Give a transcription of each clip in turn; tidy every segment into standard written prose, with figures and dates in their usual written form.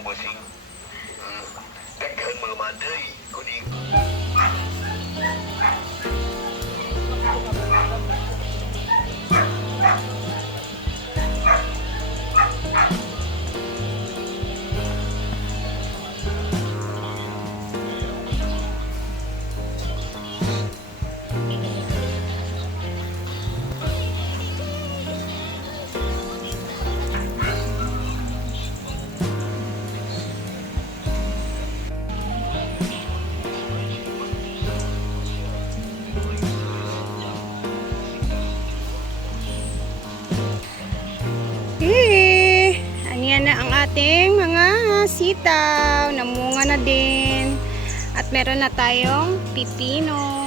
mga bossing. Daghang mga matay. Kundi Aniyan na ang ating mga sitaw. Namunga na din. At meron na tayong pipino.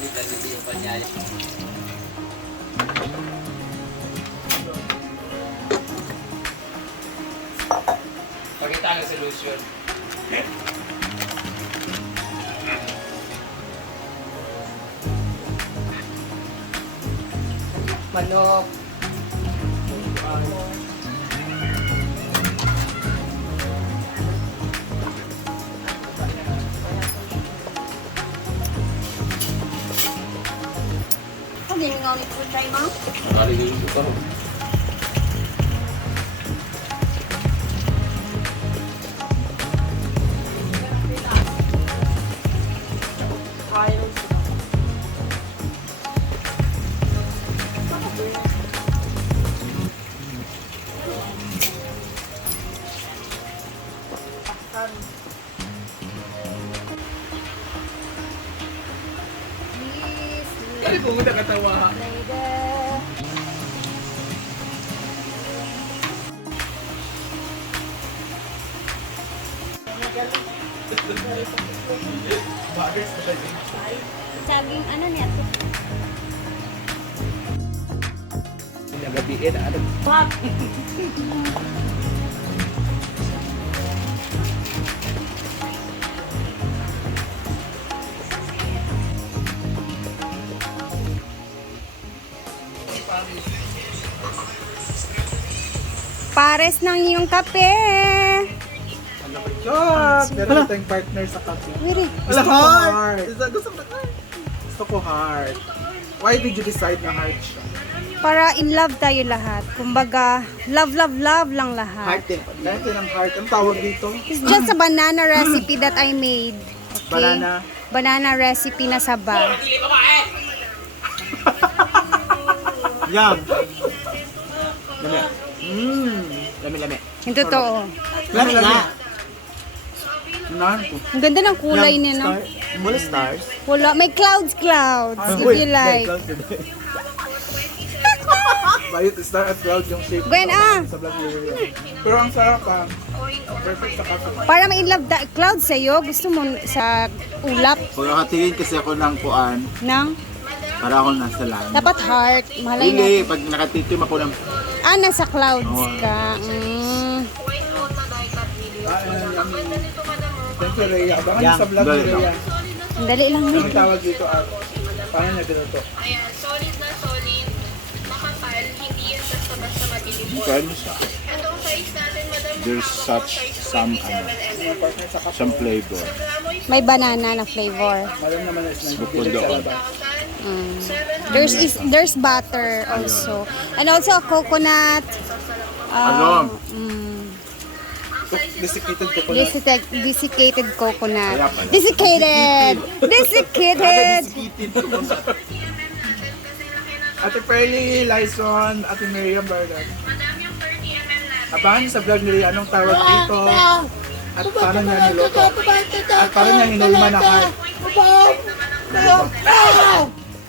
Dali pa niya. Pakita ang solution. Manok. Gingaw ni po tayo, ma? Kali din ito. Kali po mo nakatawa. Saging ano niya? Nagabiin ano? Pop! Pares ng iyong kape. Shot! Meron tayong partner sa kape. Wiri. Gusto ko heart! Gusto ko heart. Why did you decide na heart siya? Para in love tayo lahat. Kumbaga, love, love, love lang lahat. Heart din. Dahil din ang heart. Ang tawag dito? It's just a banana recipe that I made. Okay? Banana? Banana recipe na saba. Yum! Lami. Lami-lami. Yung totoo. Lami nga. Nahan ko. Ang ganda ng kulay niya, no? Mula stars. Wala. May clouds, if you like. Bayot star at cloud yung shape. Gwen, Sa vlog video. Pero ang sarap pa. Perfect sa kape. Para ma-inlove clouds sa'yo, gusto mo sa ulap Kung nakatingin kasi ako ng kuan, ng Para ako nasa land. Dapat heart. Malay Hindi, natin. pag nakatitim ako ng... Ah, nasa clouds Oo. ka. Thank you, Rhea. Abangan Yang, sa vlog ni dali Rhea. Ang dali lang. Anong tawag dito? Paano niya tinuto? Ayan, solid na solid, makapal, hindi yan basta-basta madilim. Because Itong size natin, madam, there's such some, some flavor. May banana na flavor. Malam naman is Bukod doon. There's butter also. And also a coconut. Ano? Desiccated coconut. Desiccated coconut. Kaya pala. Desiccated! Desiccated! Ate Pearly, Lyson, Ate Miriam Bardan. Abangan niyo sa vlog ni Rhea anong tawag dito. At paano niya niluto. At paano niya hinulma ng heart.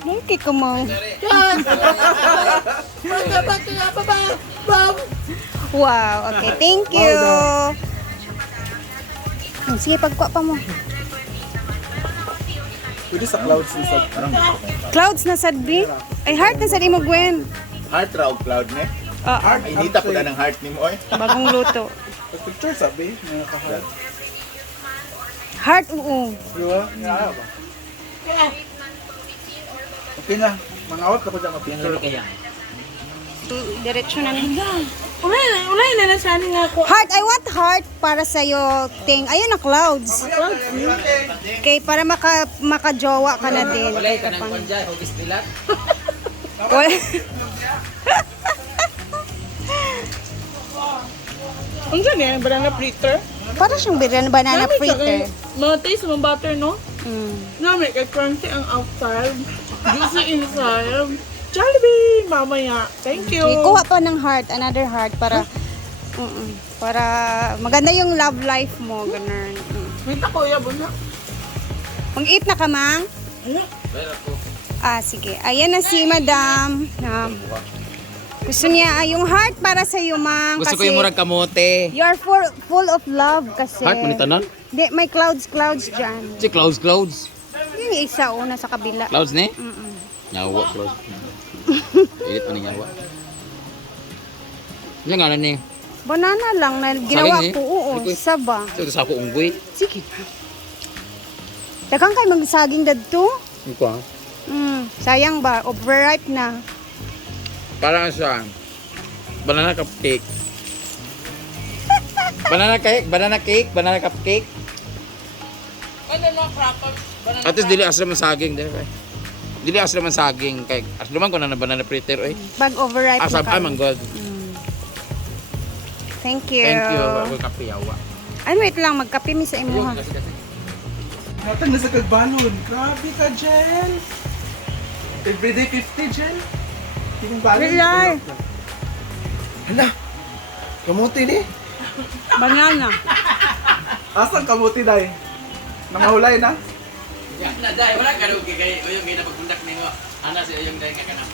Lucky ka mo. Wow, okay. Thank you. Sige, pagkuha pa mo. Pwede sa clouds ni Sag. Clouds na sad, B. Ay, heart na sad imo, Gwen. Heart raw cloud ne? Ah, Ay, hinita po na ng heart ni mo eh. bagong luto. Picture sabi. Mga ka-heart. Heart, oo. Di ba? Nga ba? Okay na. Mga awat ako dyan ma-picture. Diretso na lang. Ulay na nasani nga ako. Heart, I want heart para sa'yo, Ting. Ayun na clouds. Okay, para makajowa ka na din. Walay ka ng kwanjay, hugis pilat. Wala. Ang saan yan? Banana fritter? Para siyang banana fritter. Mga taste ng butter, no? Mm. Namin, kay crunchy ang outside. Juicy inside. Jollibee! Mamaya. Thank you. Okay, kuha pa ng heart, another heart para para maganda yung love life mo, ganun. Wait ako, yabo na. Mag-eat na ka, Mang? Ah, sige. Ayan na si Madam. Gusto niya yung heart para sa iyo, Mang. Gusto ko kasi yung murag kamote. you are full of love kasi. Heart mo ni tanan? Di, may clouds dyan. Si clouds. Yung isa, una sa kabila. Clouds ne? Nyawa, clouds. Edit pa ni nyawa. Yan nga na ni. Banana lang na ginawa Saling, eh. ko. Oo, Ano ko eh? saba. Ito sa ako unggoy. Sige. Dagang kay magsaging dadto. Ito ah. Sayang ba? Overripe na. Parang siya. Banana cupcake. Banana cupcake. Ano na, crackers? At least dili asra man saging dili kay. Dili asra man saging kay asluman ko na banana fritter oy. Pag overripe Asap na ay man god. Thank you. Thank you. Wa kape yawa. Ay, wait lang. Magkape mi sa imo ha. Natang nasa kagbalon. Grabe ka, Jel. Everyday 50, Jel. Tingin balon. Relay. Hala. Kamuti ni. Banana. Asan kamuti, day? Namahulay na? Na dai wala ka rugi kay oyong ginapagpundak ningo. Ana si oyong dai ka kana.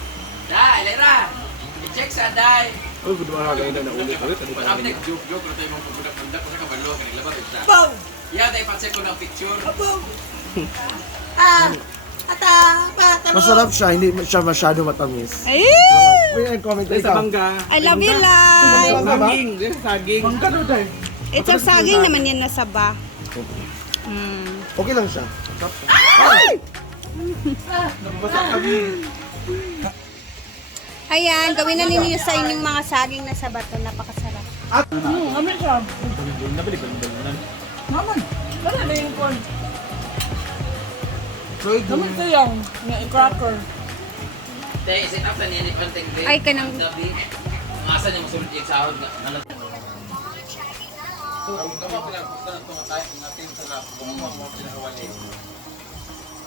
Dai, lera. I-check sa dai. Uy, good mga kagay na ulit. Sabi na joke na tayo mong pagpundak-pundak ko sa kabalo kanang labat ita. Yeah, dai patsek ko na picture. Masarap siya, hindi siya masyado matamis. Ay! May comment Sa ikaw. bangga. I love you, life. Saging. Saging. Bangga daw, day. It's a saging naman yan na saba. Okay lang siya. Nababasa kami. Ayan, gawin na ninyo sa inyong mga saging na saba to. Napakasarap. Amin siya. Naman. Wala na yung corn. Soy Amin ito yung cracker. Dai set up na ni panteng day. Ay, kanang... Dabi. Asa niya masulod yung sahod nga.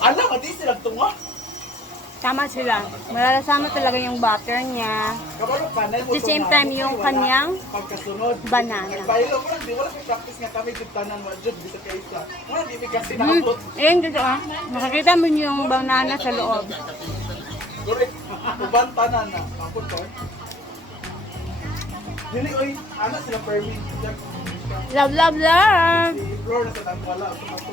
Ala, mati sila tunga. Tama sila. Malalasama talaga yung butter niya. Kabalo pa, At the same time, yung kanyang pagkasunod. banana. Bailo mo lang, di wala may practice nga kami dito tanan mo jud bisa kay isa. Wala di mi kasi naabot. Ayan dito ah. Nakakita mo yung banana sa loob. Correct. Uban tanan na. Ako to. Dili oy, ana sila permit. Love, love, love! Si Flor na sa nang wala sa mato.